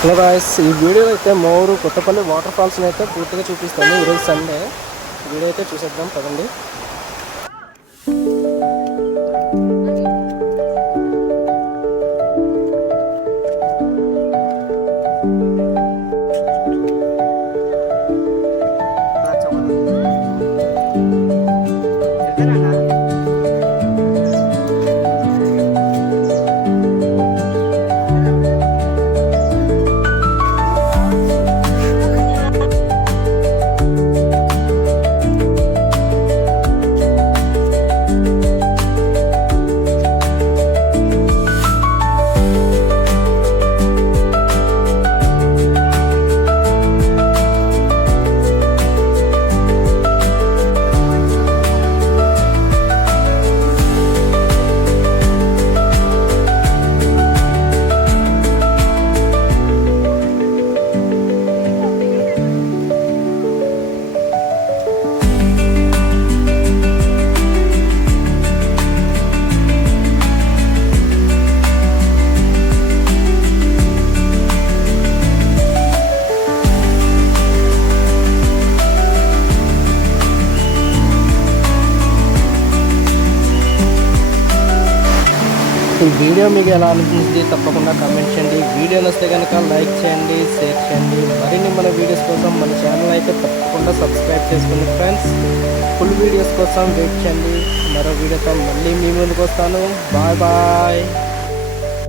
Hello guys, ఈ video అయితే మోరు Kothapalli water ఫాల్స్ని అయితే పూర్తిగా చూపిస్తాను. ఈరోజు సండే. వీడియో అయితే చూసేద్దాం పదండి. ఈ వీడియో మీకు ఎలా అనిపించింది తప్పకుండా కామెంట్ చేయండి. వీడియో నచ్చితే కనుక లైక్ చేయండి, షేర్ చేయండి. మరిన్ని మన వీడియోస్ కోసం మన ఛానల్ అయితే తప్పకుండా సబ్స్క్రైబ్ చేసుకోండి ఫ్రెండ్స్. ఫుల్ వీడియోస్ కోసం వెయిట్ చేయండి. మరో వీడియోతో మళ్ళీ మీ ముందుకు వస్తాను. Bye bye.